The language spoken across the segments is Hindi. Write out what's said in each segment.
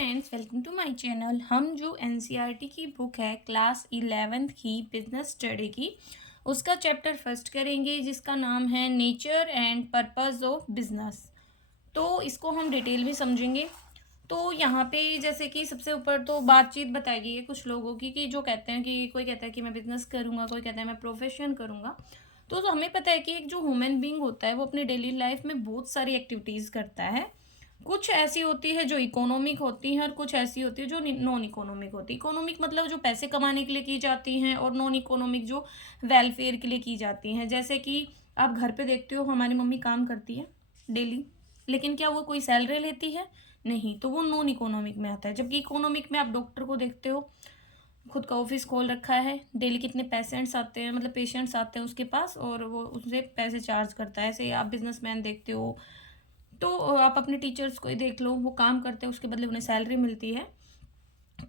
Friends, welcome to my channel. हम जो एनसीईआरटी की बुक है क्लास 11th की बिजनेस स्टडी की, उसका चैप्टर फर्स्ट करेंगे जिसका नाम है nature and purpose of business. तो इसको हम डिटेल में समझेंगे। तो यहाँ पे जैसे कि सबसे ऊपर तो बातचीत बताई गई है कुछ लोगों की, कि जो कहते हैं कि कोई कहता है कि मैं बिजनेस करूँगा, कोई कहता है मैं प्रोफेशन करूँगा। तो हमें पता है कि एक जो ह्यूमन बींग होता है वो अपनी डेली लाइफ में बहुत सारी एक्टिविटीज़ करता है। कुछ ऐसी होती है जो इकोनॉमिक होती हैं और कुछ ऐसी होती है जो नॉन इकोनॉमिक होती है। इकोनॉमिक मतलब जो पैसे कमाने के लिए की जाती हैं, और नॉन इकोनॉमिक जो वेलफेयर के लिए की जाती हैं। जैसे कि आप घर पे देखते हो हमारी मम्मी काम करती है डेली, लेकिन क्या वो कोई सैलरी लेती है? नहीं, तो वो नॉन इकोनॉमिक में आता है। जबकि इकोनॉमिक में आप डॉक्टर को देखते हो, खुद का ऑफिस खोल रखा है, डेली कितने पेशेंट्स आते हैं, मतलब पेशेंट्स आते हैं उसके पास, और वो उससे पैसे चार्ज करता है। ऐसे आप बिजनेसमैन देखते हो, तो आप अपने टीचर्स को ही देख लो, वो काम करते हैं उसके बदले उन्हें सैलरी मिलती है।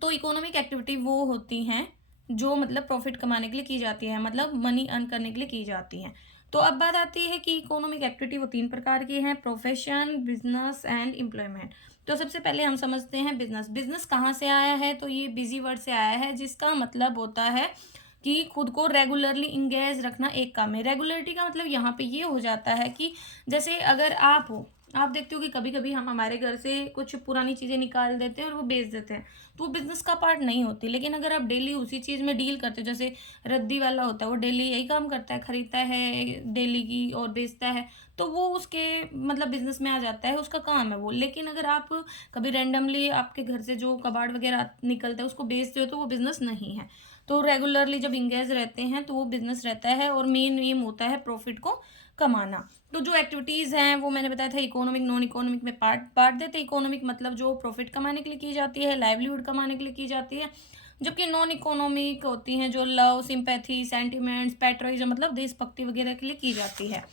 तो इकोनॉमिक एक्टिविटी वो होती हैं जो मतलब प्रॉफिट कमाने के लिए की जाती है, मतलब मनी अर्न करने के लिए की जाती हैं। तो अब बात आती है कि इकोनॉमिक एक्टिविटी वो तीन प्रकार की हैं: प्रोफेशन, बिजनेस एंड एम्प्लॉयमेंट। तो सबसे पहले हम समझते हैं बिजनेस। बिजनेस कहाँ से आया है? तो ये बिजी वर्ड से आया है, जिसका मतलब होता है कि खुद को रेगुलरली इंगेज रखना एक काम में। रेगुलरिटी का मतलब यहाँ पे ये हो जाता है कि जैसे अगर आप हो, आप देखते हो कि कभी कभी हम हमारे घर से कुछ पुरानी चीज़ें निकाल देते हैं और वो बेच देते हैं, तो वो बिजनेस का पार्ट नहीं होती। लेकिन अगर आप डेली उसी चीज़ में डील करते हो, जैसे रद्दी वाला होता है वो डेली यही काम करता है, खरीदता है डेली की और बेचता है, तो वो उसके मतलब बिजनेस में आ जाता है, उसका काम है वो। लेकिन अगर आप कभी रैंडमली आपके घर से जो कबाड़ वगैरह निकलता है उसको बेचते हो, तो वो बिजनेस नहीं है। तो रेगुलरली जब इंगेज रहते हैं तो वो बिजनेस रहता है, और मेन एम होता है प्रॉफिट को कमाना। तो जो एक्टिविटीज़ हैं वो मैंने बताया था इकोनॉमिक नॉन इकोनॉमिक में पार्ट बांट देते हैं। इकोनॉमिक मतलब जो प्रॉफिट कमाने के लिए की जाती है, लाइवलीहुड कमाने के लिए की जाती है। जबकि नॉन इकोनॉमिक होती हैं जो लव, सिंपैथी, सेंटिमेंट्स, पैट्रियोटिज्म मतलब देशभक्ति वगैरह के लिए की जाती है।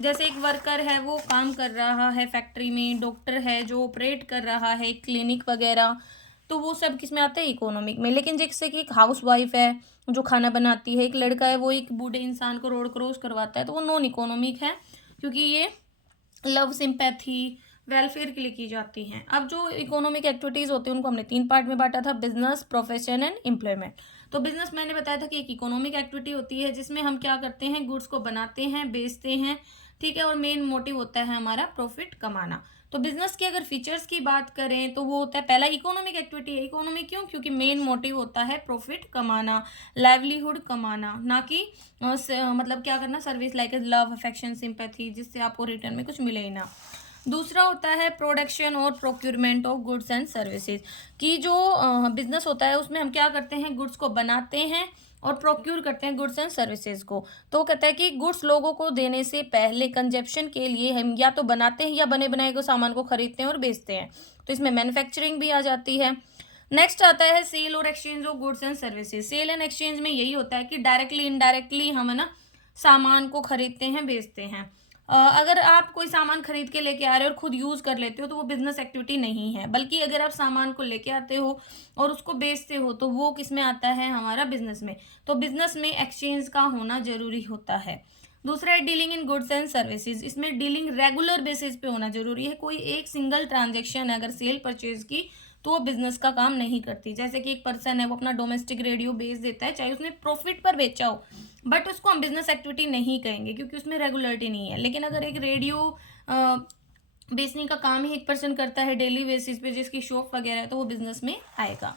जैसे एक वर्कर है वो काम कर रहा है फैक्ट्री में, डॉक्टर है जो ऑपरेट कर रहा है क्लिनिक वगैरह, तो वो सब किस में आते हैं? इकोनॉमिक में। लेकिन जैसे कि एक हाउस वाइफ है जो खाना बनाती है, एक लड़का है वो एक बूढ़े इंसान को रोड क्रॉस करवाता है, तो वो नॉन इकोनॉमिक है, क्योंकि ये लव, सिंपैथी, वेलफेयर के लिए की जाती हैं। अब जो इकोनॉमिक एक्टिविटीज़ होती हैं उनको हमने तीन पार्ट में बांटा था: बिजनेस, प्रोफेशन एंड एम्प्लॉयमेंट। तो बिजनेस मैंने बताया था कि एक इकोनॉमिक एक्टिविटी होती है जिसमें हम क्या करते हैं, गुड्स को बनाते हैं, बेचते हैं, ठीक है, और मेन मोटिव होता है हमारा प्रॉफिट कमाना। तो बिजनेस के अगर फीचर्स की बात करें तो वो होता है, पहला इकोनॉमिक एक्टिविटी है। इकोनॉमिक क्यों? क्योंकि मेन मोटिव होता है प्रॉफिट कमाना, लाइवलीहुड कमाना, ना कि मतलब क्या करना, service like love, affection, sympathy, जिससे आपको रिटर्न में कुछ मिले ही ना। दूसरा होता है प्रोडक्शन और procurement of goods and services, कि जो बिजनेस होता है उसमें हम क्या करते हैं, गुड्स को बनाते हैं और प्रोक्यूर करते हैं गुड्स एंड सर्विसेज को। तो कहता है कि गुड्स लोगों को देने से पहले कंजप्शन के लिए हम या तो बनाते हैं या बने बनाए को सामान को खरीदते हैं और बेचते हैं, तो इसमें मैन्युफैक्चरिंग भी आ जाती है। नेक्स्ट आता है सेल और exchange of goods and services. Sale and exchange में यही होता है कि डायरेक्टली इनडायरेक्टली हम है ना सामान को खरीदते हैं, बेचते हैं। अगर आप कोई सामान खरीद के लेके आ रहे हो और खुद यूज कर लेते हो तो वो बिजनेस एक्टिविटी नहीं है, बल्कि अगर आप सामान को लेके आते हो और उसको बेचते हो तो वो किस में आता है, हमारा बिजनेस में। तो बिजनेस में एक्सचेंज का होना जरूरी होता है। दूसरा है dealing in goods and services. इसमें डीलिंग रेगुलर बेसिस पे होना जरूरी है। कोई एक सिंगल ट्रांजेक्शन है अगर सेल परचेज की, तो वो बिजनेस का काम नहीं करती। जैसे कि एक पर्सन है वो अपना डोमेस्टिक रेडियो बेच देता है, चाहे उसने प्रॉफिट पर बेचा हो, बट उसको हम बिजनेस एक्टिविटी नहीं कहेंगे क्योंकि उसमें रेगुलरिटी नहीं है। लेकिन अगर एक रेडियो बेचने का काम ही एक पर्सन करता है डेली बेसिस पे, जिसकी शॉप वगैरह है, तो वो बिजनेस में आएगा।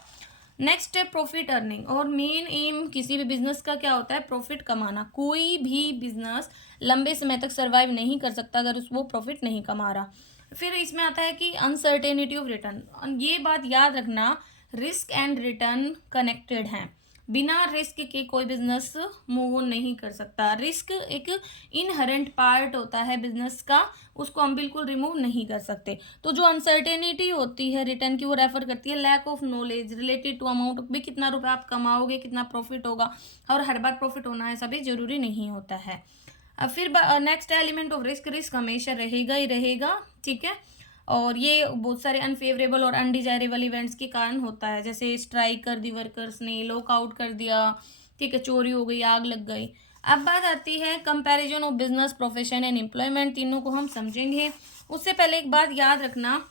नेक्स्ट है प्रॉफिट अर्निंग। और मेन एम किसी भी बिजनेस का क्या होता है, प्रॉफिट कमाना। कोई भी बिजनेस लंबे समय तक सर्वाइव नहीं कर सकता अगर वो प्रॉफिट नहीं कमा रहा। फिर इसमें आता है कि अनसर्टेनिटी ऑफ रिटर्न। ये बात याद रखना, रिस्क एंड रिटर्न कनेक्टेड हैं। बिना रिस्क के कोई बिजनेस मूव नहीं कर सकता। रिस्क एक इनहेरेंट पार्ट होता है बिजनेस का, उसको हम बिल्कुल रिमूव नहीं कर सकते। तो जो अनसर्टेनिटी होती है रिटर्न की, वो रेफर करती है lack of knowledge related to amount, भी कितना रुपए आप कमाओगे, कितना प्रॉफिट होगा, और हर बार प्रॉफिट होना ऐसा भी जरूरी नहीं होता है। अब फिर next element of risk. Risk हमेशा रहेगा ही रहेगा, ठीक है, और ये बहुत सारे अनफेवरेबल और अनडिजायरेबल इवेंट्स के कारण होता है। जैसे स्ट्राइक कर दी वर्कर्स ने, लॉकआउट कर दिया, ठीक है, चोरी हो गई, आग लग गई। अब बात आती है comparison of business, profession and employment. तीनों को हम समझेंगे। उससे पहले एक बात याद रखना,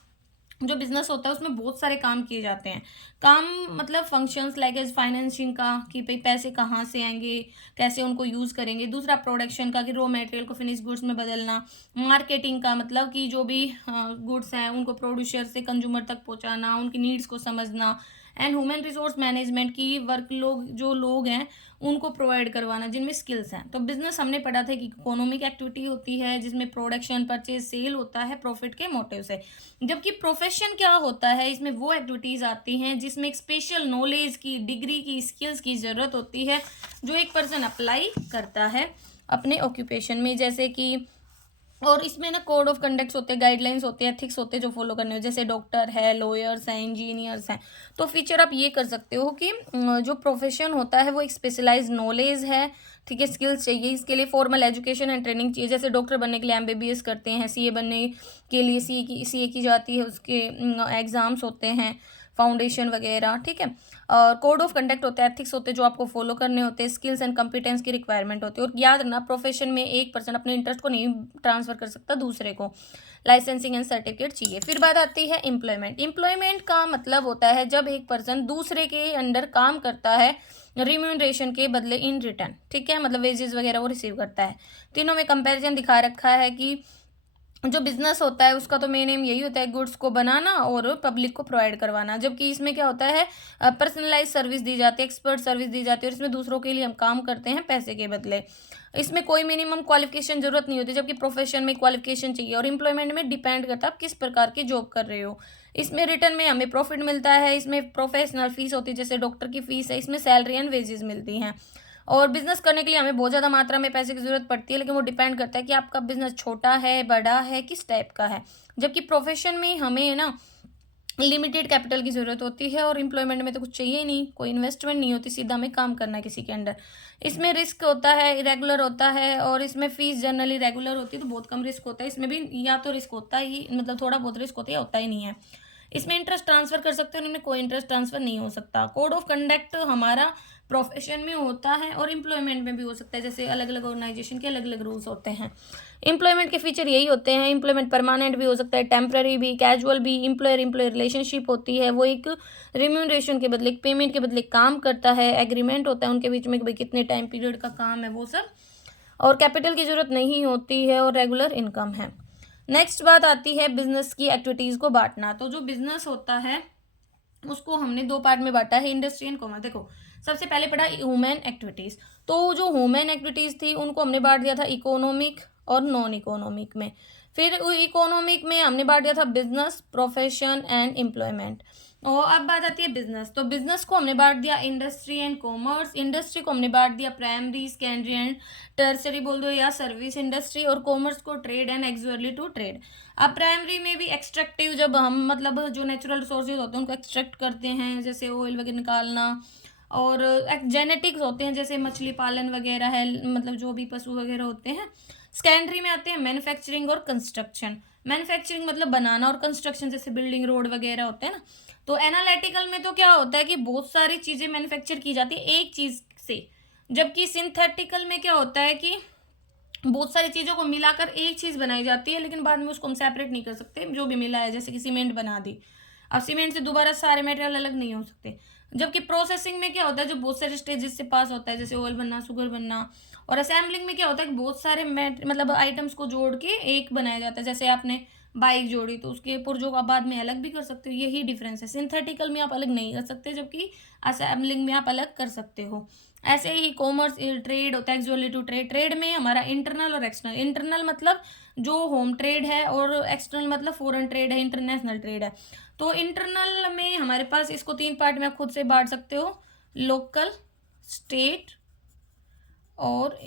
जो बिजनेस होता है उसमें बहुत सारे काम किए जाते हैं। काम मतलब फंक्शंस लाइक एज फाइनेंसिंग का, कि भाई पैसे कहाँ से आएंगे, कैसे उनको यूज़ करेंगे। दूसरा प्रोडक्शन का, कि रॉ मटेरियल को फिनिश गुड्स में बदलना। मार्केटिंग का मतलब कि जो भी गुड्स हैं उनको प्रोड्यूसर से कंज्यूमर तक पहुंचाना, उनकी नीड्स को समझना। एंड ह्यूमन रिसोर्स मैनेजमेंट, की वर्क लोग जो लोग हैं उनको प्रोवाइड करवाना जिनमें स्किल्स हैं। तो बिजनेस हमने पढ़ा था कि इकोनॉमिक एक्टिविटी होती है जिसमें प्रोडक्शन, परचेज, सेल होता है प्रॉफिट के मोटिव से। जबकि प्रोफेशन क्या होता है, इसमें वो एक्टिविटीज आती हैं जिसमें एक स्पेशल नॉलेज की, डिग्री की, स्किल्स की ज़रूरत होती है जो एक पर्सन अप्लाई करता है अपने ऑक्यूपेशन में। जैसे कि और इसमें ना कोड ऑफ कंडक्ट्स होते हैं, गाइडलाइंस होते हैं, एथिक्स होते हैं जो फॉलो करने हो, जैसे डॉक्टर है, लॉयर्स हैं, इंजीनियर्स हैं। तो फीचर आप ये कर सकते हो कि जो प्रोफेशन होता है वो एक स्पेशलाइज नॉलेज है, ठीक है, स्किल्स चाहिए, इसके लिए फॉर्मल एजुकेशन एंड ट्रेनिंग चाहिए। जैसे डॉक्टर बनने के लिए एमबीबीएस करते हैं, सीए बनने के लिए सीए की जाती है, उसके एग्ज़ाम्स होते हैं, फाउंडेशन वगैरह, ठीक है। और कोड ऑफ कंडक्ट होते हैं, एथिक्स होते हैं जो आपको फॉलो करने होते हैं, स्किल्स एंड कंपिटेंस की रिक्वायरमेंट होती है। और याद रखना, प्रोफेशन में एक पर्सन अपने इंटरेस्ट को नहीं ट्रांसफर कर सकता दूसरे को, लाइसेंसिंग एंड सर्टिफिकेट चाहिए। फिर बात आती है एम्प्लॉयमेंट। एम्प्लॉयमेंट का मतलब होता है जब एक पर्सन दूसरे के अंडर काम करता है रिम्यूनरेशन के बदले इन रिटर्न, ठीक है, मतलब वेजेस वगैरह वो रिसीव करता है। तीनों में कंपैरिजन दिखा रखा है कि जो बिजनेस होता है उसका तो मेन एम यही होता है गुड्स को बनाना और पब्लिक को प्रोवाइड करवाना। जबकि इसमें क्या होता है, पर्सनलाइज सर्विस दी जाती है, एक्सपर्ट सर्विस दी जाती है, और इसमें दूसरों के लिए हम काम करते हैं पैसे के बदले। इसमें कोई मिनिमम क्वालिफिकेशन जरूरत नहीं होती, जबकि प्रोफेशन में क्वालिफिकेशन चाहिए। और एम्प्लॉयमेंट में डिपेंड करता है आप किस प्रकार की जॉब कर रहे हो। इसमें रिटर्न में हमें प्रॉफिट मिलता है, इसमें प्रोफेशनल फीस होती है, जैसे डॉक्टर की फीस है, इसमें सैलरी एंड वेजेस मिलती हैं। और बिजनेस करने के लिए हमें बहुत ज़्यादा मात्रा में पैसे की ज़रूरत पड़ती है, लेकिन वो डिपेंड करता है कि आपका बिजनेस छोटा है, बड़ा है, किस टाइप का है। जबकि प्रोफेशन में हमें ना लिमिटेड कैपिटल की ज़रूरत होती है, और एम्प्लॉयमेंट में तो कुछ चाहिए ही नहीं, कोई इन्वेस्टमेंट नहीं होती, सीधा हमें काम करना है किसी के अंडर। इसमें रिस्क होता है, इरेगुलर होता है, और इसमें फीस जनरली रेगुलर होती है, तो बहुत कम रिस्क होता है। इसमें भी या तो रिस्क होता ही, मतलब थोड़ा बहुत रिस्क होता है या होता ही नहीं है। इसमें इंटरेस्ट ट्रांसफर कर सकते हो, इनमें कोई इंटरेस्ट ट्रांसफर नहीं हो सकता। कोड ऑफ कंडक्ट हमारा प्रोफेशन में होता है और एम्प्लॉयमेंट में भी हो सकता है, जैसे अलग अलग ऑर्गेनाइजेशन के अलग अलग रूल्स होते हैं। एम्प्लॉयमेंट के फीचर यही होते हैं, एम्प्लॉयमेंट परमानेंट भी हो सकता है, टेम्पररी भी, कैजुअल भी। एम्प्लॉयर एम्प्लॉयर रिलेशनशिप होती है, वो एक रिम्यूनरेशन के बदले, पेमेंट के बदले काम करता है। एग्रीमेंट होता है उनके बीच में कि भाई कितने टाइम पीरियड का काम है, वो सब। और कैपिटल की जरूरत नहीं होती है, और रेगुलर इनकम है। नेक्स्ट बात आती है बिजनेस की एक्टिविटीज़ को बांटना। तो जो बिजनेस होता है उसको हमने दो पार्ट में बांटा है, इंडस्ट्री एंड कॉमर्स। देखो, सबसे पहले पढ़ा ह्यूमन एक्टिविटीज़। तो जो ह्यूमन एक्टिविटीज़ थी उनको हमने बांट दिया था इकोनॉमिक और नॉन इकोनॉमिक में। फिर इकोनॉमिक में हमने बांट दिया था बिजनेस, प्रोफेशन एंड एम्प्लॉयमेंट। और अब बात आती है बिजनेस। तो बिजनेस को हमने बांट दिया इंडस्ट्री एंड कॉमर्स, इंडस्ट्री को हमने बांट दिया प्राइमरी, सेकेंडरी एंड टर्सरी बोल दो, या सर्विस इंडस्ट्री, और कॉमर्स को ट्रेड एंड एक्सुअली टू ट्रेड। अब प्राइमरी में भी एक्सट्रैक्टिव, जब हम मतलब जो नेचुरल रिसोर्सेज होते हैं उनको एक्सट्रैक्ट करते हैं, जैसे ऑयल वगैरह निकालना। और जेनेटिक्स होते हैं, जैसे मछली पालन वगैरह है, मतलब जो भी पशु वगैरह होते हैं। सेकेंडरी में आते हैं मैन्युफैक्चरिंग और कंस्ट्रक्शन। मैन्युफैक्चरिंग मतलब बनाना, और कंस्ट्रक्शन जैसे बिल्डिंग, रोड वगैरह होते हैं ना। तो एनालिटिकल में तो क्या होता है कि बहुत सारी चीज़ें मैन्युफैक्चर की जाती है एक चीज़ से। जबकि सिंथेटिकल में क्या होता है कि बहुत सारी चीज़ों को मिलाकर एक चीज़ बनाई जाती है, लेकिन बाद में उसको हम सेपरेट नहीं कर सकते, जो भी मिला है, जैसे कि सीमेंट बना दी, अब सीमेंट से दोबारा सारे मटेरियल अलग नहीं हो सकते। जबकि प्रोसेसिंग में क्या होता है, जो बहुत सारे स्टेजेस से पास होता है, जैसे ऑयल बनना, शुगर बनना। और असेंबलिंग में क्या होता है कि बहुत सारे मतलब आइटम्स को जोड़ के एक बनाया जाता है, जैसे आपने बाइक जोड़ी तो उसके पुर्जों को आप बाद में अलग भी कर सकते हो, यही डिफरेंस है। सिंथेटिकल में आप अलग नहीं कर सकते, जबकि असेंबलिंग में आप अलग कर सकते हो। ऐसे ही कॉमर्स ट्रेड होता है, एक्चुअली टू ट्रेड। ट्रेड में हमारा इंटरनल और एक्सटर्नल। इंटरनल मतलब जो होम ट्रेड है, और एक्सटर्नल मतलब फॉरेन ट्रेड है, इंटरनेशनल ट्रेड है। तो इंटरनल में हमारे पास, इसको तीन पार्ट में आप खुद से बांट सकते हो, लोकल, स्टेट और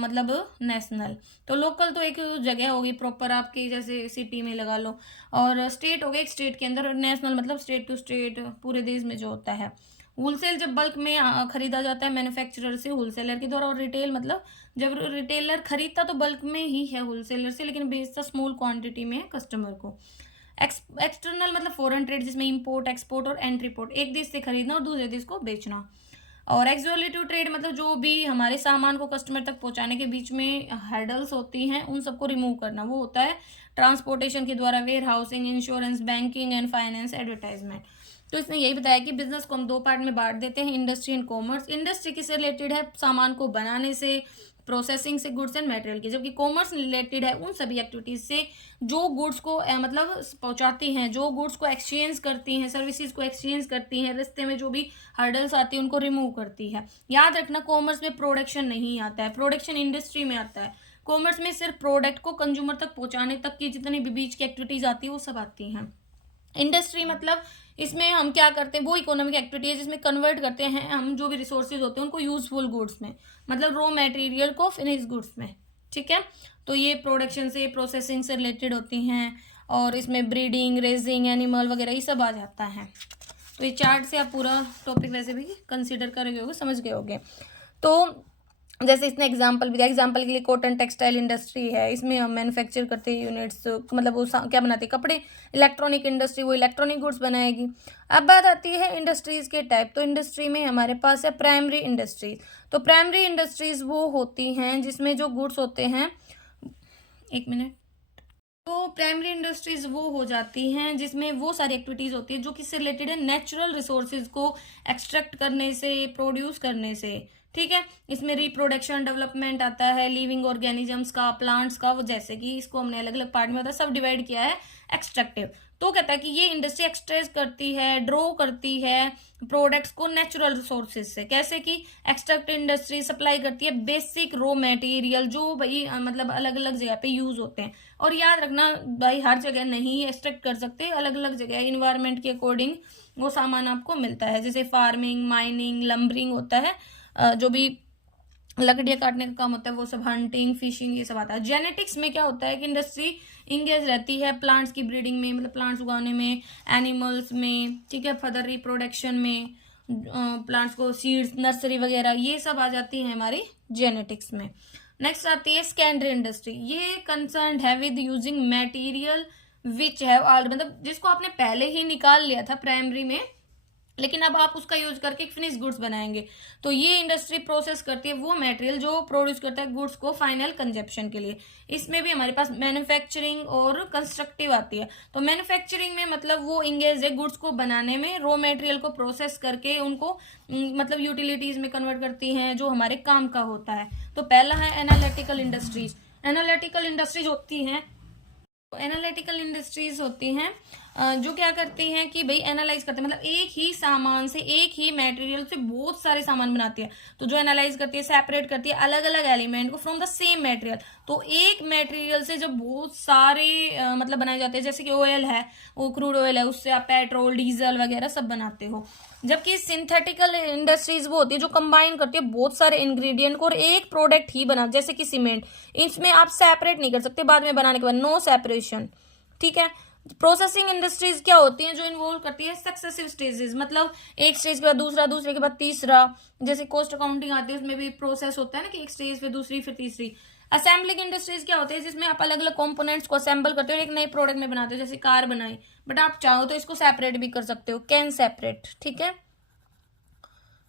मतलब नेशनल। तो लोकल तो एक जगह होगी प्रॉपर आपकी, जैसे सिटी में लगा लो। और स्टेट हो गया एक स्टेट के अंदर, और नेशनल मतलब स्टेट टू स्टेट, पूरे देश में जो होता है। होलसेल जब बल्क में खरीदा जाता है मैन्युफैक्चरर से होलसेलर के द्वारा। और रिटेल मतलब जब रिटेलर खरीदता तो बल्क में ही है होलसेलर से, लेकिन बेचता स्मॉल क्वांटिटी में है कस्टमर को। एक्सटर्नल मतलब फॉरेन ट्रेड, जिसमें इंपोर्ट, एक्सपोर्ट और एंट्री पोर्ट, एक देश से खरीदना और दूसरे देश को बेचना। और एक्सक्लूसिव ट्रेड मतलब जो भी हमारे सामान को कस्टमर तक पहुंचाने के बीच में हर्डल्स होती हैं उन सबको रिमूव करना, वो होता है ट्रांसपोर्टेशन के द्वारा, warehousing, insurance, banking and finance, advertisement. तो इसने यही बताया कि बिजनेस को हम दो पार्ट में बांट देते हैं, इंडस्ट्री एंड कॉमर्स। इंडस्ट्री किससे रिलेटेड है? सामान को बनाने से, प्रोसेसिंग से, गुड्स एंड मटेरियल की। जबकि कॉमर्स रिलेटेड है उन सभी एक्टिविटीज से जो गुड्स को मतलब पहुंचाती हैं, जो गुड्स को एक्सचेंज करती हैं, सर्विसेज को एक्सचेंज करती हैं, रास्ते में जो भी हर्डल्स आती हैं उनको रिमूव करती है। याद रखना कॉमर्स में प्रोडक्शन नहीं आता है, प्रोडक्शन इंडस्ट्री में आता है। कॉमर्स में सिर्फ प्रोडक्ट को कंज्यूमर तक पहुंचाने तक की जितनी भी बीच की एक्टिविटीज आती है वो सब आती हैं। इंडस्ट्री मतलब इसमें हम क्या करते हैं, वो इकोनॉमिक एक्टिविटी है जिसमें कन्वर्ट करते हैं हम जो भी रिसोर्सेज होते हैं उनको यूजफुल गुड्स में, मतलब रॉ मटेरियल को फिनिश गुड्स में। ठीक है, तो ये प्रोडक्शन से, प्रोसेसिंग से रिलेटेड होती हैं और इसमें ब्रीडिंग, रेजिंग एनिमल वगैरह ये सब आ जाता है। तो ये चार्ट से आप पूरा टॉपिक वैसे भी कंसिडर कर गए होगे, समझ गए होगे। तो जैसे इसने एग्जाम्पल भी दिया, एग्जाम्पल के लिए कॉटन टेक्सटाइल इंडस्ट्री है, इसमें हम मैन्युफैक्चर करते हैं यूनिट्स, मतलब वो क्या बनाते हैं, कपड़े। इलेक्ट्रॉनिक इंडस्ट्री वो इलेक्ट्रॉनिक गुड्स बनाएगी। अब बात आती है इंडस्ट्रीज के टाइप। तो इंडस्ट्री में हमारे पास है प्राइमरी इंडस्ट्रीज। तो प्राइमरी इंडस्ट्रीज वो होती हैं जिसमें जो गुड्स होते हैं, एक मिनट, तो प्राइमरी इंडस्ट्रीज वो हो जाती हैं जिसमें वो सारी एक्टिविटीज होती है जो किससे रिलेटेड है, नेचुरल रिसोर्सेज को एक्सट्रैक्ट करने से, प्रोड्यूस करने से। ठीक है, इसमें रिप्रोडक्शन, डेवलपमेंट आता है, लिविंग ऑर्गेनिजम्स का, प्लांट्स का, वो जैसे कि इसको हमने अलग अलग पार्ट में होता है सब डिवाइड किया है एक्सट्रैक्टिव। तो कहता है कि ये इंडस्ट्री एक्सट्रैक्ट करती है, ड्रॉ करती है प्रोडक्ट्स को नेचुरल रिसोर्सेज से। कैसे कि एक्सट्रैक्ट इंडस्ट्री सप्लाई करती है बेसिक रॉ मटेरियल जो भाई मतलब अलग अलग जगह पे यूज होते हैं। और याद रखना भाई हर जगह नहीं एक्सट्रैक्ट कर सकते, अलग अलग जगह इन्वायरमेंट के अकॉर्डिंग वो सामान आपको मिलता है। जैसे फार्मिंग, माइनिंग, लंबरिंग होता है, जो भी लकड़ियां काटने का काम होता है वो सब, हंटिंग, फिशिंग, ये सब आता है। जेनेटिक्स में क्या होता है कि इंडस्ट्री इंगेज रहती है प्लांट्स की ब्रीडिंग में, मतलब प्लांट्स उगाने में, एनिमल्स में, ठीक है, फर्दर रिप्रोडक्शन में, प्लांट्स को सीड्स, नर्सरी वगैरह ये सब आ जाती है हमारी जेनेटिक्स में। नेक्स्ट आती है सेकेंडरी इंडस्ट्री। ये कंसर्न है विद यूजिंग मटेरियल विच है, मतलब जिसको आपने पहले ही निकाल लिया था प्राइमरी में, लेकिन अब आप उसका यूज करके एक फिनिश गुड्स बनाएंगे। तो ये इंडस्ट्री प्रोसेस करती है वो मटेरियल जो प्रोड्यूस करता है गुड्स को फाइनल कंजप्शन के लिए। इसमें भी हमारे पास मैन्युफैक्चरिंग और कंस्ट्रक्टिव आती है। तो मैन्युफैक्चरिंग में मतलब वो इंगेज है गुड्स को बनाने में, रॉ मटेरियल को प्रोसेस करके उनको मतलब यूटिलिटीज में कन्वर्ट करती हैं जो हमारे काम का होता है। तो पहला है एनालिटिकल इंडस्ट्रीज। एनालिटिकल इंडस्ट्रीज होती हैं, एनालिटिकल इंडस्ट्रीज होती हैं जो क्या करती हैं कि भाई एनालाइज करते हैं, मतलब एक ही सामान से, एक ही मटेरियल से बहुत सारे सामान बनाती है। तो जो एनालाइज करती है, सेपरेट करती है अलग अलग एलिमेंट को फ्रॉम द सेम मटेरियल। तो एक मटेरियल से जब बहुत सारे मतलब बनाए जाते हैं, जैसे कि ऑयल है, वो क्रूड ऑयल है, उससे आप पेट्रोल, डीजल वगैरह सब बनाते हो। जबकि सिंथेटिकल इंडस्ट्रीज वो होती है जो कंबाइन करती है बहुत सारे इंग्रेडिएंट को और एक प्रोडक्ट ही बना, जैसे कि सीमेंट, इसमें आप सेपरेट नहीं कर सकते बाद में बनाने के बाद, नो सेपरेशन। ठीक है, प्रोसेसिंग इंडस्ट्रीज क्या होती हैं जो इन्वॉल्व करती है सक्सेसिव स्टेजेस, मतलब एक स्टेज के बाद दूसरा, दूसरे के बाद तीसरा। जैसे कॉस्ट अकाउंटिंग आती है उसमें भी प्रोसेस होता है ना कि एक स्टेज फिर दूसरी फिर तीसरी। असेंबलिंग इंडस्ट्रीज क्या होती है जिसमें आप अलग अलग कंपोनेंट्स को असेंबल करते हो और एक नए प्रोडक्ट में बनाते हो, जैसे कार बनाई, बट आप चाहो तो इसको सेपरेट भी कर सकते हो, कैन सेपरेट। ठीक है,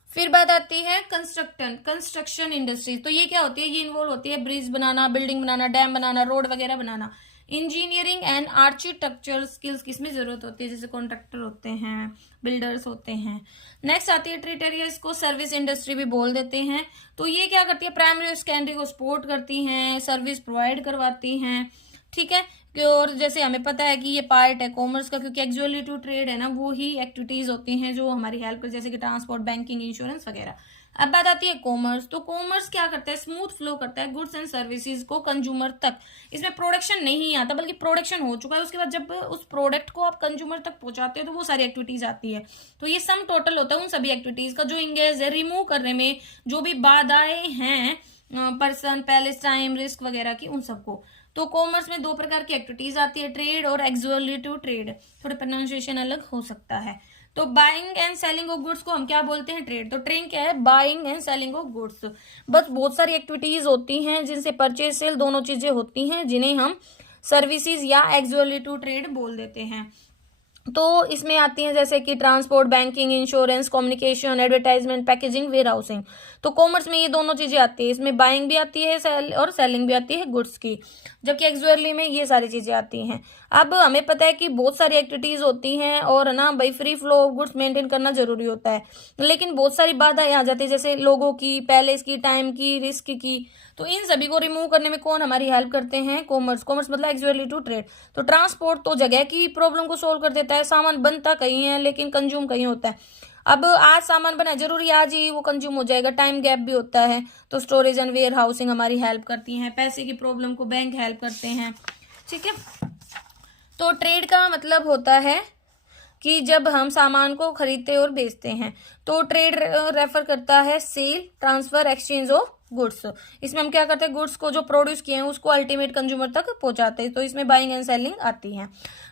फिर बात आती है कंस्ट्रक्शन इंडस्ट्रीज। तो ये क्या होती है, ये इन्वॉल्व होती है ब्रिज बनाना, बिल्डिंग बनाना, डैम बनाना, रोड वगैरह बनाना। इंजीनियरिंग एंड आर्किटेक्चरल स्किल्स किसमें जरूरत होती है, जैसे कॉन्ट्रैक्टर होते हैं, बिल्डर्स होते हैं। नेक्स्ट आती है ट्रेडरिया, इसको सर्विस इंडस्ट्री भी बोल देते हैं। तो ये क्या करती है, प्राइमरी और सेकेंडरी को सपोर्ट करती हैं, सर्विस प्रोवाइड करवाती हैं। ठीक है, और जैसे हमें पता है कि ये पार्ट है कॉमर्स का, क्योंकि एक्सक्लूसिव ट्रेड है ना, वो ही एक्टिविटीज होती हैं जो हमारी हेल्प कर, जैसे कि ट्रांसपोर्ट, बैंकिंग, इंश्योरेंस वगैरह। अब बात आती है कॉमर्स। तो कॉमर्स क्या करता है, स्मूथ फ्लो करता है गुड्स एंड सर्विसेज को कंज्यूमर तक। इसमें प्रोडक्शन नहीं आता, बल्कि प्रोडक्शन हो चुका है, उसके बाद जब उस प्रोडक्ट को आप कंज्यूमर तक पहुंचाते हो तो वो सारी एक्टिविटीज आती है। तो ये सम टोटल होता है उन सभी एक्टिविटीज का जो इंगेज है रिमूव करने में, जो भी बाधाएं हैं पर्सन, पैलेस, टाइम, रिस्क वगैरह की, उन सबको। तो कॉमर्स में दो प्रकार की एक्टिविटीज आती है, ट्रेड और एक्सक्लूसिव ट्रेड। थोड़ा प्रोनाउंसिएशन अलग हो सकता है। तो buying and selling of goods को हम क्या बोलते हैं, ट्रेड। तो ट्रेड क्या है, buying and selling of goods. बस बहुत सारी एक्टिविटीज होती हैं जिनसे परचेज सेल दोनों चीजें होती हैं, जिन्हें हम सर्विसेज या एक्सक्लूसिव ट्रेड बोल देते हैं। तो इसमें आती हैं जैसे कि transport, banking, insurance, communication, advertisement, packaging, warehousing. तो कॉमर्स में ये दोनों चीजें आती है, इसमें बाइंग भी आती है और सेलिंग भी आती है गुड्स की, जबकि एक्चुअली में ये सारी चीजें आती हैं। अब हमें पता है कि बहुत सारी एक्टिविटीज होती हैं और ना भाई free flow of goods maintain करना जरूरी होता है, लेकिन बहुत सारी बाधाएं आ जाती है, जैसे लोगों की, पैलेस की, टाइम की, रिस्क की। तो इन सभी को रिमूव करने में कौन हमारी हेल्प करते हैं? कॉमर्स। कॉमर्स मतलब एक्चुअली टू ट्रेड। तो ट्रांसपोर्ट तो जगह की प्रॉब्लम को सोल्व कर देता है, सामान बनता कहीं है लेकिन कंज्यूम कहीं होता है। अब आज सामान बना जरूरी आज ही वो कंज्यूम हो जाएगा, टाइम गैप भी होता है। तो स्टोरेज एंड वेयर हाउसिंग हमारी हेल्प करती हैं, पैसे की प्रॉब्लम को बैंक हेल्प करते हैं, ठीक है। तो ट्रेड का मतलब होता है कि जब हम सामान को खरीदते और बेचते हैं, तो ट्रेड रेफर करता है sale, transfer, exchange of goods. इसमें हम क्या करते हैं, गुड्स को जो प्रोड्यूस किए हैं उसको अल्टीमेट कंज्यूमर तक पहुंचाते हैं, तो इसमें बाइंग एंड सेलिंग आती है।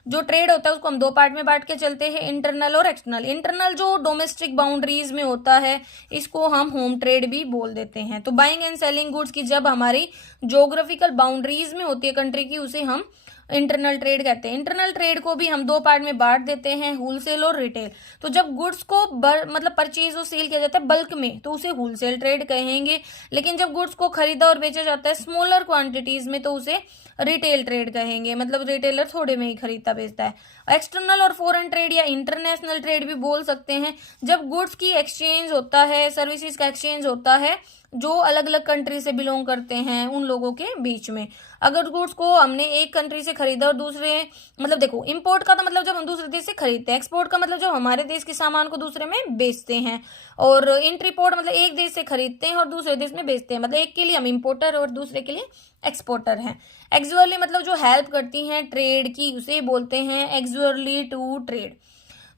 जो ट्रेड होता है उसको हम दो पार्ट में बांट के चलते हैं, इंटरनल और एक्सटर्नल। इंटरनल जो डोमेस्टिक बाउंड्रीज में होता है इसको हम होम ट्रेड भी बोल देते हैं। तो बाइंग एंड सेलिंग गुड्स की जब हमारी जोग्राफिकल बाउंड्रीज में होती है कंट्री की, उसे हम इंटरनल ट्रेड कहते हैं। इंटरनल ट्रेड को भी हम दो पार्ट में बांट देते हैं, होलसेल और रिटेल। तो जब गुड्स को मतलब परचेज और सेल किया जाता है बल्क में, तो उसे होलसेल ट्रेड कहेंगे, लेकिन जब गुड्स को खरीदा और बेचा जाता है स्मॉलर क्वांटिटीज में, तो उसे रिटेल ट्रेड कहेंगे, मतलब रिटेलर थोड़े में ही खरीदता बेचता है। एक्सटर्नल और फॉरेन ट्रेड या इंटरनेशनल ट्रेड भी बोल सकते हैं, जब गुड्स की एक्सचेंज होता है, सर्विसेज का एक्सचेंज होता है जो अलग अलग कंट्री से बिलोंग करते हैं उन लोगों के बीच में। अगर गुड्स को हमने एक कंट्री से खरीदा और दूसरे, मतलब देखो इंपोर्ट का तो मतलब जब हम दूसरे देश से खरीदते हैं, एक्सपोर्ट का मतलब जब हमारे देश के सामान को दूसरे में बेचते हैं, और इंट्रीपोर्ट मतलब एक देश से खरीदते हैं और दूसरे देश में बेचते हैं, मतलब एक के लिए हम इंपोर्टर और दूसरे के लिए एक्सपोर्टर हैं। एक्चुअली मतलब जो हेल्प करती हैं ट्रेड की उसे बोलते हैं एक्चुअली टू ट्रेड।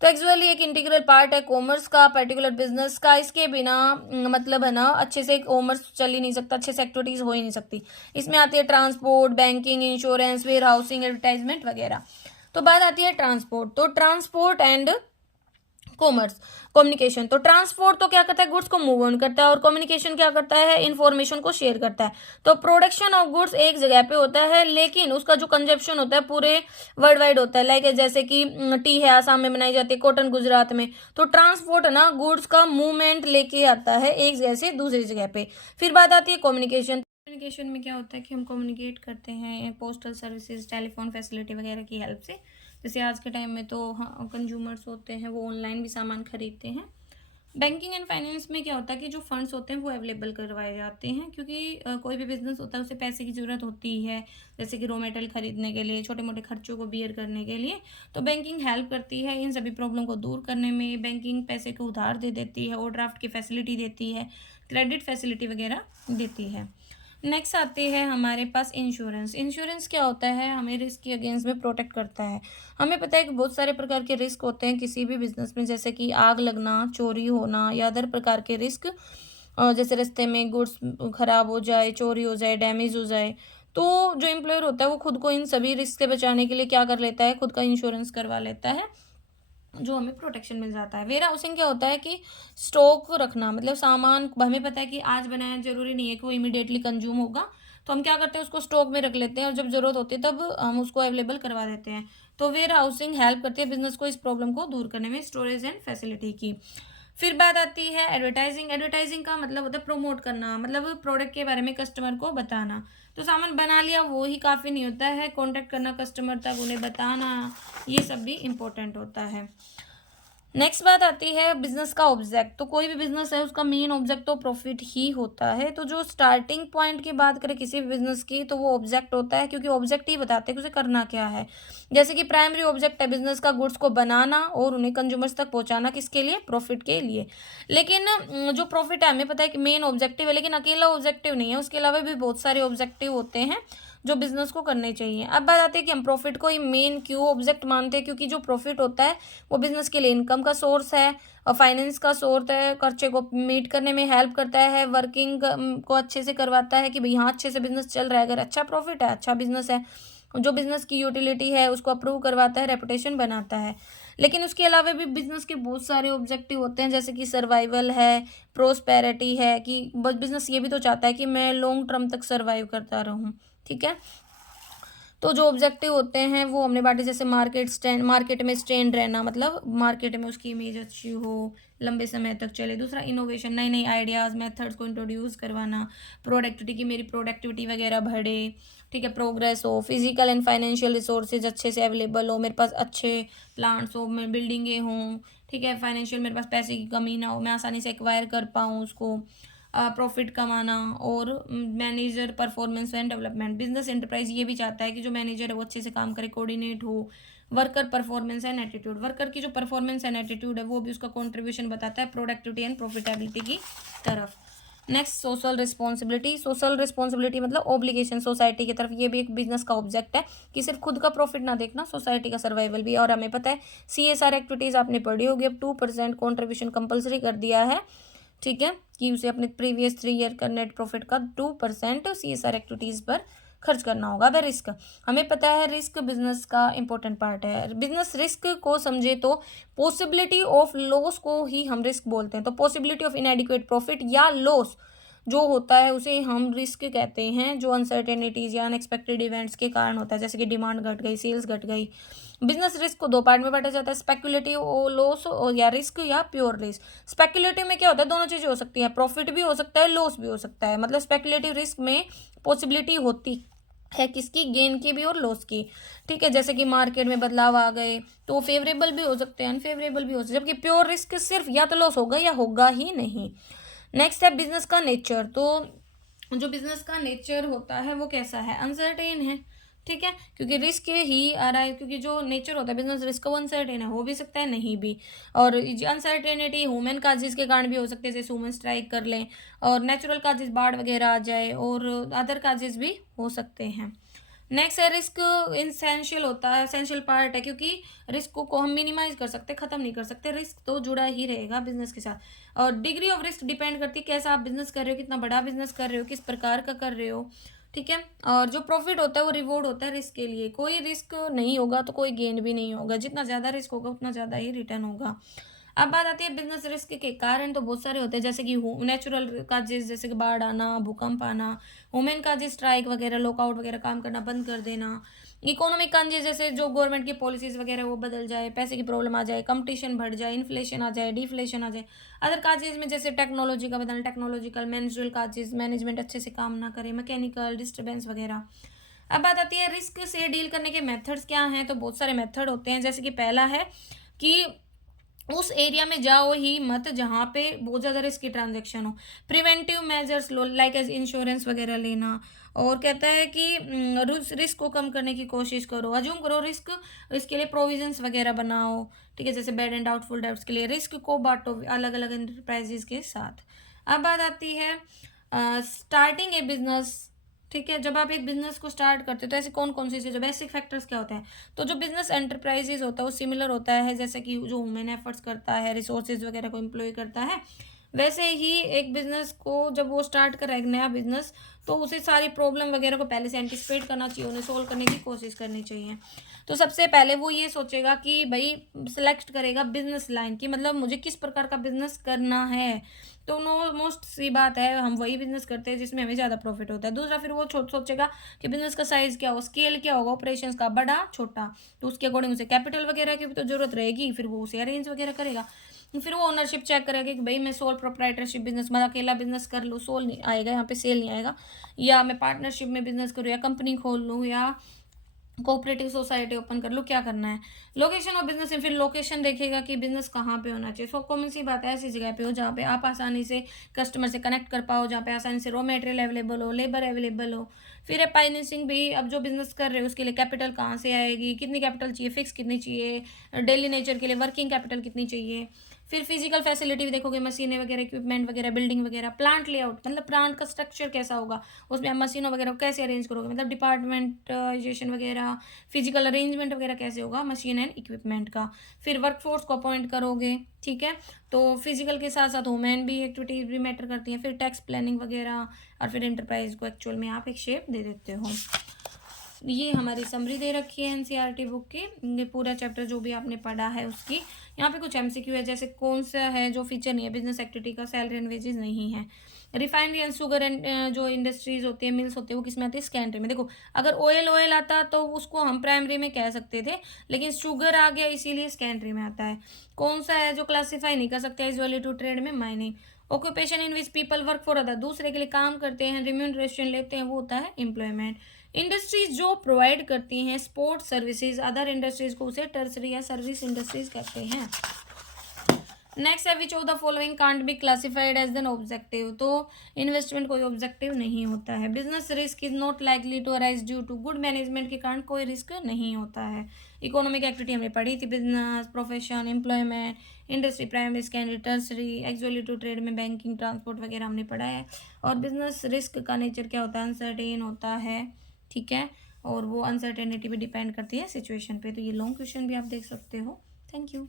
तो एक्चुअली एक इंटीग्रल पार्ट है कॉमर्स का, पर्टिकुलर बिजनेस का। इसके बिना मतलब है ना अच्छे से कॉमर्स चल ही नहीं सकता, अच्छे से एक्टिविटीज हो ही नहीं सकती। इसमें आती है transport, banking, insurance, warehousing, advertisement वगैरह। तो बात आती है ट्रांसपोर्ट। तो ट्रांसपोर्ट एंड कॉमर्स, कम्युनिकेशन। तो ट्रांसपोर्ट तो क्या करता है, गुड्स को मूव ऑन करता है, और कम्युनिकेशन क्या करता है, इंफॉर्मेशन को शेयर करता है। तो प्रोडक्शन ऑफ गुड्स एक जगह पे होता है, लेकिन उसका जो कंजप्शन होता है पूरे वर्ल्ड वाइड होता है। लाइक जैसे कि टी है आसाम में बनाई जाती है, कॉटन गुजरात में। तो ट्रांसपोर्ट है ना गुड्स का मूवमेंट लेके आता है एक जगह से दूसरी जगह पे। फिर बात आती है कम्युनिकेशन। कम्युनिकेशन में क्या होता है कि हम कम्युनिकेट करते हैं पोस्टल सर्विसेज, टेलीफोन फैसिलिटी वगैरह की हेल्प से। जैसे आज के टाइम में तो कंज्यूमर्स होते हैं वो ऑनलाइन भी सामान खरीदते हैं। बैंकिंग एंड फाइनेंस में क्या होता है कि जो फंड्स होते हैं वो अवेलेबल करवाए जाते हैं, क्योंकि कोई भी बिजनेस होता है उसे पैसे की ज़रूरत होती है, जैसे कि रॉ मटेरियल खरीदने के लिए, छोटे मोटे खर्चों को बियर करने के लिए। तो बैंकिंग हेल्प करती है इन सभी प्रॉब्लम को दूर करने में। बैंकिंग पैसे को उधार दे देती है, ओवरड्राफ्ट की फैसिलिटी देती है, क्रेडिट फैसिलिटी वगैरह देती है। नेक्स्ट आते हैं हमारे पास इंश्योरेंस। इंश्योरेंस क्या होता है, हमें रिस्क के अगेंस्ट में प्रोटेक्ट करता है। हमें पता है कि बहुत सारे प्रकार के रिस्क होते हैं किसी भी बिजनेस में, जैसे कि आग लगना, चोरी होना या अदर प्रकार के रिस्क। जैसे रास्ते में गुड्स खराब हो जाए, चोरी हो जाए, डैमेज हो जाए, तो जो एम्प्लॉयर होता है वो खुद को इन सभी रिस्क से बचाने के लिए क्या कर लेता है, खुद का इंश्योरेंस करवा लेता है, जो हमें प्रोटेक्शन मिल जाता है। वेयर हाउसिंग क्या होता है कि स्टॉक रखना, मतलब सामान हमें पता है कि आज बनाया जरूरी नहीं है कि वो इमीडिएटली कंज्यूम होगा, तो हम क्या करते हैं उसको स्टॉक में रख लेते हैं और जब जरूरत होती है तब हम उसको अवेलेबल करवा देते हैं। तो वेयर हाउसिंग हेल्प करती है बिजनेस को इस प्रॉब्लम को दूर करने में, स्टोरेज एंड फैसिलिटी की। फिर बात आती है एडवर्टाइजिंग। एडवर्टाइजिंग का मतलब होता है प्रमोट करना, मतलब प्रोडक्ट के बारे में कस्टमर को बताना। तो सामान बना लिया वो ही काफ़ी नहीं होता है, कॉन्टेक्ट करना कस्टमर तक, उन्हें बताना, ये सब भी इम्पोर्टेंट होता है। नेक्स्ट बात आती है बिजनेस का ऑब्जेक्ट। तो कोई भी बिजनेस है उसका मेन ऑब्जेक्ट तो प्रॉफिट ही होता है। तो जो स्टार्टिंग पॉइंट की बात करें किसी भी बिजनेस की, तो वो ऑब्जेक्ट होता है, क्योंकि ऑब्जेक्ट ही बताते हैं कि उसे करना क्या है। जैसे कि प्राइमरी ऑब्जेक्ट है बिजनेस का गुड्स को बनाना और उन्हें कंज्यूमर्स तक पहुंचाना, किसके लिए, प्रॉफिट के लिए। लेकिन जो प्रॉफिट है हमें पता है कि मेन ऑब्जेक्टिव है, लेकिन अकेला ऑब्जेक्टिव नहीं है, उसके अलावा भी बहुत सारे ऑब्जेक्टिव होते हैं जो बिजनेस को करने चाहिए। अब बात आती है कि हम प्रॉफिट को ही मेन क्यों ऑब्जेक्ट मानते हैं, क्योंकि जो प्रॉफिट होता है वो बिजनेस के लिए इनकम का सोर्स है और फाइनेंस का सोर्स है, खर्चे को मीट करने में हेल्प करता है, वर्किंग को अच्छे से करवाता है कि भाई हाँ अच्छे से बिजनेस चल रहा है, अगर अच्छा प्रॉफिट है अच्छा बिजनेस है। जो बिजनेस की यूटिलिटी है उसको अप्रूव करवाता है, रेपुटेशन बनाता है। लेकिन उसके अलावा भी बिजनेस के बहुत सारे ऑब्जेक्टिव होते हैं, जैसे कि सर्वाइवल है, प्रोस्पेरिटी है, कि बिजनेस ये भी तो चाहता है कि मैं लॉन्ग टर्म तक सर्वाइव करता रहूँ, ठीक है। तो जो ऑब्जेक्टिव होते हैं वो हमने बांटे, जैसे मार्केट में स्टैंड रहना, मतलब मार्केट में उसकी इमेज अच्छी हो, लंबे समय तक चले। दूसरा इनोवेशन, नई नई आइडियाज़ मेथड्स को इंट्रोड्यूस करवाना। प्रोडक्टिविटी की मेरी प्रोडक्टिविटी वगैरह बढ़े, ठीक है, प्रोग्रेस हो। फिजिकल एंड फाइनेंशियल रिसोर्सेज अच्छे से अवेलेबल हो, मेरे पास अच्छे प्लांट्स हो, मैं बिल्डिंगें हों, ठीक है, फाइनेंशियल मेरे पास पैसे की कमी ना हो, मैं आसानी से एक्वायर कर पाऊँ उसको। प्रॉफिट कमाना। और manager performance and development, business enterprise ये भी चाहता है कि जो मैनेजर है वो अच्छे से काम करे, कोऑर्डिनेट हो। Worker performance and attitude, worker की जो परफॉर्मेंस एंड एटीट्यूड है वो भी उसका कॉन्ट्रीब्यूशन बताता है प्रोडक्टिविटी एंड प्रॉफिटेबिलिटी की तरफ। Next social responsibility, social responsibility मतलब ऑब्लिगेशन सोसाइटी की तरफ, ये भी एक बिजनेस का ऑब्जेक्ट है कि सिर्फ खुद का प्रॉफिट ना देखना, सोसाइटी का सर्वाइवल भी। और हमें पता है CSR एक्टिविटीज़ आपने पढ़ी होगी, अब 2% कॉन्ट्रीब्यूशन कंपलसरी कर दिया है, ठीक है, कि उसे अपने प्रीवियस 3 ईयर का नेट प्रॉफिट का 2% CSR एक्टिविटीज़ पर खर्च करना होगा। वह रिस्क, हमें पता है रिस्क बिजनेस का इंपॉर्टेंट पार्ट है। बिजनेस रिस्क को समझे तो पॉसिबिलिटी ऑफ लॉस को ही हम रिस्क बोलते हैं। तो पॉसिबिलिटी ऑफ इनएडिक्वेट प्रॉफिट या लॉस जो होता है उसे हम रिस्क कहते हैं, जो अनसर्टेनिटीज या अनएक्सपेक्टेड इवेंट्स के कारण होता है, जैसे कि डिमांड घट गई, सेल्स घट गई। बिजनेस रिस्क को 2 पार्ट में बांटा जाता है, स्पेक्युलेटिव लॉस या रिस्क या प्योर रिस्क। स्पेक्युलेटिव में क्या होता है, दोनों चीज़ें हो सकती है, प्रॉफिट भी हो सकता है, लॉस भी हो सकता है। मतलब स्पेक्युलेटिव रिस्क में पॉसिबिलिटी होती है किसकी, गेन की भी और लॉस की, ठीक है, जैसे कि मार्केट में बदलाव आ गए तो फेवरेबल भी हो सकते हैं, अनफेवरेबल भी हो सकते हैं, जबकि प्योर रिस्क सिर्फ या तो लॉस होगा या होगा ही नहीं। नेक्स्ट है बिजनेस का नेचर। तो जो बिजनेस का नेचर होता है वो कैसा है, अनसर्टेन है, ठीक है, क्योंकि रिस्क ही आ रहा है, क्योंकि जो नेचर होता है बिजनेस रिस्क का वो अनसर्टेन है, हो भी सकता है नहीं भी। और अनसर्टेनिटी ह्यूमन काजेज के कारण भी हो सकते हैं, जैसे ह्यूमन स्ट्राइक कर लें, और नेचुरल काजेज बाढ़ वगैरह आ जाए, और अदर काजेज भी हो सकते हैं। नेक्स्ट है रिस्क इसेंशियल होता है, एसेंशियल पार्ट है, क्योंकि रिस्क को हम मिनिमाइज कर सकते, खत्म नहीं कर सकते, रिस्क तो जुड़ा ही रहेगा बिजनेस के साथ। और डिग्री ऑफ रिस्क डिपेंड करती है कैसा आप बिजनेस कर रहे हो, कितना बड़ा बिजनेस कर रहे हो, किस प्रकार का कर रहे हो, ठीक है। और जो प्रॉफिट होता है वो रिवॉर्ड होता है रिस्क के लिए, कोई रिस्क नहीं होगा तो कोई गेन भी नहीं होगा, जितना ज़्यादा रिस्क होगा उतना ज़्यादा ही रिटर्न होगा। अब बात आती है बिजनेस रिस्क के कारण, तो बहुत सारे होते हैं, जैसे कि नेचुरल काजेज, जैसे कि बाढ़ आना, भूकंप आना, वुमेन काजेज, स्ट्राइक वगैरह, लॉकआउट वगैरह, काम करना बंद कर देना। इकोनॉमिक काजेज, जैसे जो गवर्नमेंट की पॉलिसीज वगैरह वो बदल जाए, पैसे की प्रॉब्लम आ जाए, कंपटीशन बढ़ जाए, इन्फ्लेशन आ जाए, डिफ्लेशन आ जाए। अदर काजेज में जैसे टेक्नोलॉजी का बदलना, टेक्नोलॉजिकल, मैनेजरल काजेज, मैनेजमेंट अच्छे से काम ना करे, मैकेनिकल डिस्टर्बेंस वगैरह। अब बात आती है रिस्क से डील करने के मेथड्स क्या हैं, तो बहुत सारे मेथड होते हैं, जैसे कि पहला है कि उस एरिया में जाओ ही मत जहाँ पे बहुत ज़्यादा रिस्क की ट्रांजेक्शन हो। प्रिवेंटिव मेजर्स लो, लाइक एज इंश्योरेंस वगैरह लेना। और कहता है कि रिस्क को कम करने की कोशिश करो, अज्यूम करो रिस्क, इसके लिए प्रोविजंस वगैरह बनाओ, ठीक है, जैसे बैड एंड डाउटफुल डेब्ट्स के लिए रिस्क को बांटो अलग अलग एंटरप्राइजेज के साथ। अब बात आती है स्टार्टिंग ए बिजनेस, ठीक है, जब आप एक बिजनेस को स्टार्ट करते हो तो ऐसे कौन कौन सी चीज़ें, बेसिक फैक्टर्स क्या होते हैं, तो जो बिजनेस एंटरप्राइजेज होता है वो सिमिलर होता है, जैसे कि जो ह्यूमन एफर्ट्स करता है, रिसोर्सेज वगैरह को एम्प्लॉय करता है, वैसे ही एक बिजनेस को जब वो स्टार्ट कर रहा है, एक नया बिजनेस, तो उसे सारी प्रॉब्लम वगैरह को पहले से एंटिसिपेट करना चाहिए, उन्हें सोल्व करने की कोशिश करनी चाहिए। तो सबसे पहले वो ये सोचेगा कि भाई सिलेक्ट करेगा बिजनेस लाइन की, मतलब मुझे किस प्रकार का बिजनेस करना है, तो नो मोस्ट सी बात है हम वही बिजनेस करते हैं जिसमें हमें ज़्यादा प्रॉफिट होता है। दूसरा फिर वो सोचेगा कि बिजनेस का साइज़ क्या होगा, स्केल क्या होगा, ऑपरेशंस का, बड़ा छोटा, तो उसके अकॉर्डिंग उसे कैपिटल वगैरह की भी तो जरूरत रहेगी, फिर वो उसे अरेंज वगैरह करेगा। फिर वो ओनरशिप चेक करेगा कि भाई मैं सोल प्रोप्राइटरशिप बिजनेस, मैं अकेला बिजनेस कर लूँ, सोल नहीं आएगा यहाँ पे, सेल नहीं आएगा, या मैं पार्टनरशिप में बिजनेस करूँ, या कंपनी खोल लूँ, या कोऑपरेटिव सोसाइटी ओपन कर लो, क्या करना है। लोकेशन ऑफ बिजनेस, फिर लोकेशन देखेगा कि बिजनेस कहाँ पे होना चाहिए। सो कॉमन सी बात है, ऐसी जगह पे हो जहाँ पे आप आसानी से कस्टमर से कनेक्ट कर पाओ, जहाँ पे आसानी से रॉ मटेरियल अवेलेबल हो, लेबर अवेलेबल हो। फिर है फाइनेंसिंग भी, अब जो बिजनेस कर रहे हो उसके लिए कैपिटल कहाँ से आएगी, कितनी कैपिटल चाहिए, फिक्स कितनी चाहिए, डेली नेचर के लिए वर्किंग कैपिटल कितनी चाहिए। फिर फिजिकल फैसिलिटी भी देखोगे, मशीनें वगैरह, इक्विपमेंट वगैरह, बिल्डिंग वगैरह, प्लांट लेआउट, मतलब प्लांट का स्ट्रक्चर कैसा होगा, उसमें आप मशीनों वगैरह को कैसे अरेंज करोगे, मतलब डिपार्टमेंटाइजेशन वगैरह, फिजिकल अरेंजमेंट वगैरह कैसे होगा मशीन एंड इक्विपमेंट का। फिर वर्कफोर्स को अपॉइंट करोगे, ठीक है, तो फिजिकल के साथ साथ वुमेन भी एक्टिविटीज भी मैटर करती हैं। फिर टैक्स प्लानिंग वगैरह, और फिर एंटरप्राइज को एक्चुअल में आप एक शेप दे देते हो। ये हमारी समरी दे रखी है एनसीईआरटी बुक की, ये पूरा चैप्टर जो भी आपने पढ़ा है उसकी। यहाँ पे कुछ एमसीक्यू है, जैसे कौन सा है जो फीचर नहीं है बिजनेस एक्टिविटी का, सैलरी एंड वेजेस नहीं है। रिफाइनरी एंड शुगर एंड जो इंडस्ट्रीज होती है, मिल्स होते हैं, वो किस में आती है, सेकेंडरी में। देखो अगर ऑयल आता तो उसको हम प्राइमरी में कह सकते थे, लेकिन शुगर आ गया इसीलिए सेकेंडरी में आता है। कौन सा है जो क्लासीफाई नहीं कर सकते इज वैल्यू टू ट्रेड में, mining. Occupation in which people work for other, दूसरे के लिए काम करते हैं, रिम्यूनरेशन लेते हैं, वो होता है एम्प्लॉयमेंट। इंडस्ट्रीज जो प्रोवाइड करती हैं स्पोर्ट सर्विसेज अदर इंडस्ट्रीज को, उसे टर्सरी या सर्विस इंडस्ट्रीज कहते हैं। नेक्स्ट है which of the following can't be classified as an objective, तो इन्वेस्टमेंट कोई ऑब्जेक्टिव नहीं होता है। Business risk is not likely to arise due to, good management के कारण कोई रिस्क नहीं होता है। इकोनॉमिक एक्टिविटी हमने पढ़ी थी, business, profession, employment, industry, primary, secondary, tertiary, ex value to trade में बैंकिंग, ट्रांसपोर्ट वगैरह हमने पढ़ा है। और बिजनेस रिस्क का नेचर क्या होता है, अनसर्टेन होता है, ठीक है, और वो अनसर्टेनिटी भी डिपेंड करती है सिचुएशन पे। तो ये लॉन्ग क्वेश्चन भी आप देख सकते हो। Thank you.